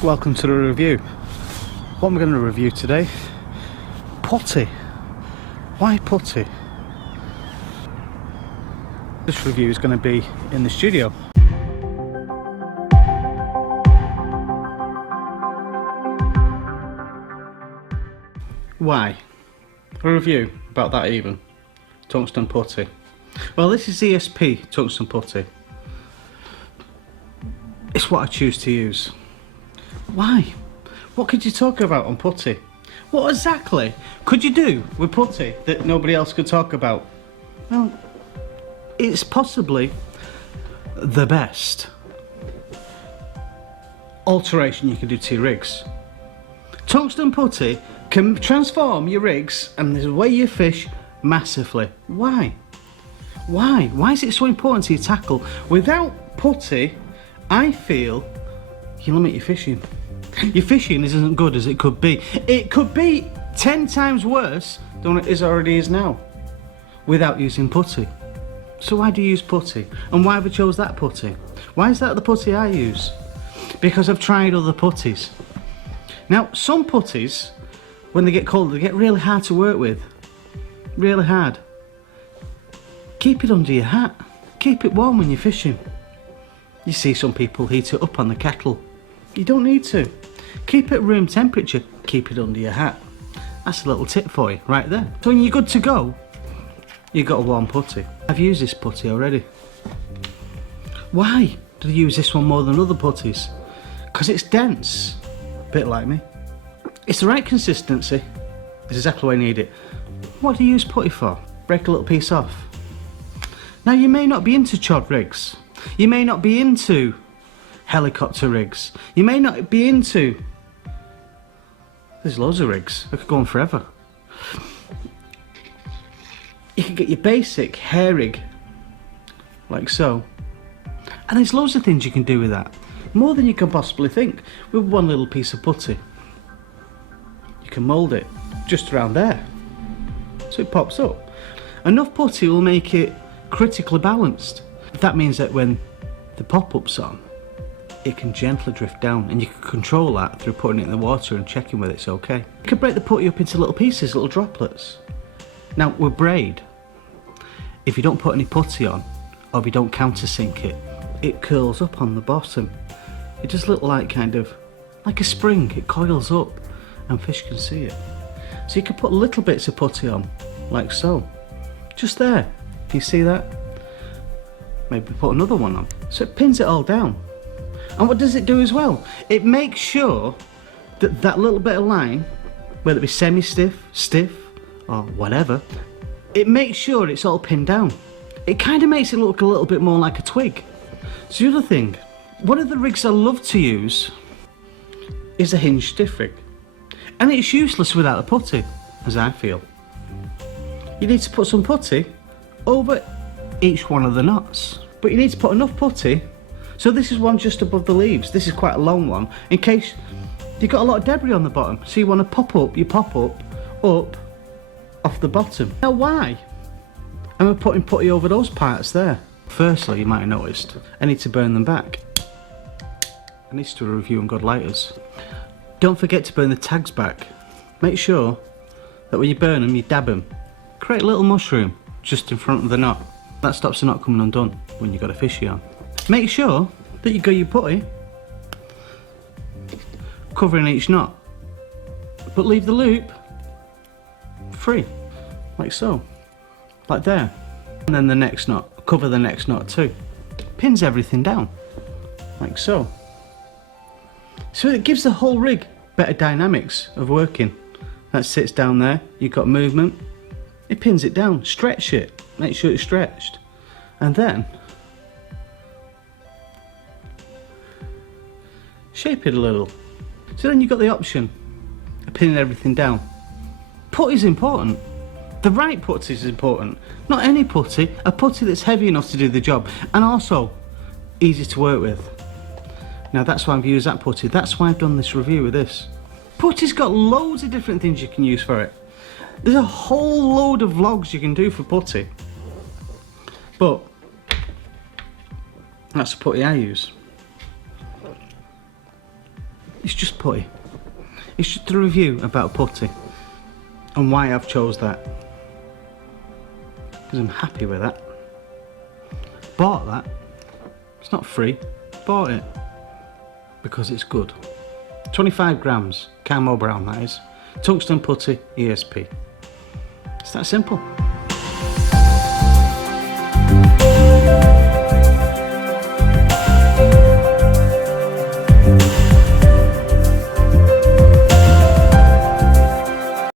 Welcome to the review. What am I going to review today? Putty. Why putty? This review is going to be in the studio. Why? A review about that even. Tungsten Putty. Well, this is E.S.P Tungsten Putty. It's what I choose to use. Why? What could you talk about on putty? What exactly could you do with putty that nobody else could talk about? Well, it's possibly the best alteration you can do to your rigs. Tungsten putty can transform your rigs and the way you fish massively. Why? Why? Why is it so important to your tackle? Without putty, I feel you limit your fishing. Your fishing isn't good as it could be. It could be 10 times worse than it already is now without using putty. So why do you use putty? And why have I chose that putty? Why is that the putty I use? Because I've tried other putties. Now, some putties, when they get cold, they get really hard to work with. Really hard. Keep it under your hat. Keep it warm when you're fishing. You see some people heat it up on the kettle. You don't need to. Keep it room temperature. Keep it under your hat. That's a little tip for you right there. So when you're good to go, you've got a warm putty. I've used this putty already. Why do I use this one more than other putties? Because it's dense. A bit like me. It's the right consistency. It's exactly what I need it. What do you use putty for? Break a little piece off. Now, you may not be into chod rigs. You may not be into helicopter rigs. You may not be into... There's loads of rigs. I could go on forever. You can get your basic hair rig, like so. And there's loads of things you can do with that. More than you can possibly think. With one little piece of putty. You can mould it just around there. So it pops up. Enough putty will make it critically balanced. That means that when the pop-up's on, it can gently drift down, and you can control that through putting it in the water and checking whether it's okay. You can break the putty up into little pieces, little droplets. Now, with braid, if you don't put any putty on, or if you don't countersink it, it curls up on the bottom. It just looks like kind of like a spring. It coils up and fish can see it. So you can put little bits of putty on, like so. Just there. Can you see that? Maybe put another one on. So it pins it all down. And what does it do as well? It makes sure that that little bit of line, whether it be semi-stiff, stiff, or whatever, it makes sure it's all pinned down. It kind of makes it look a little bit more like a twig. So the other thing, one of the rigs I love to use is a hinge stiff rig. And it's useless without a putty, as I feel. You need to put some putty over each one of the knots. But you need to put enough putty. So this is one just above the leaves. This is quite a long one, in case you've got a lot of debris on the bottom. So you want to pop up off the bottom. Now why am I putting putty over those parts there? Firstly, you might have noticed, I need to burn them back. I need to do a review on good lighters. Don't forget to burn the tags back. Make sure that when you burn them, you dab them. Create a little mushroom just in front of the knot. That stops the knot coming undone when you've got a fishy on. Make sure that you got your putty covering each knot, but leave the loop free, like so, like there. And then the next knot, cover the next knot too. Pins everything down, like so. So it gives the whole rig better dynamics of working. That sits down there, you've got movement, it pins it down, stretch it, make sure it's stretched, and then shape it a little. So then you've got the option of pinning everything down. Putty's important. The right putty is important. Not any putty, a putty that's heavy enough to do the job, and also easy to work with. Now that's why I've used that putty. That's why I've done this review with this. Putty's got loads of different things you can use for it. There's a whole load of vlogs you can do for putty. But that's the putty I use. It's just putty. It's just a review about putty and why I've chose that. Because I'm happy with that. Bought that. It's not free. Bought it because it's good. 25 grams, camo brown that is. Tungsten Putty, E.S.P. It's that simple.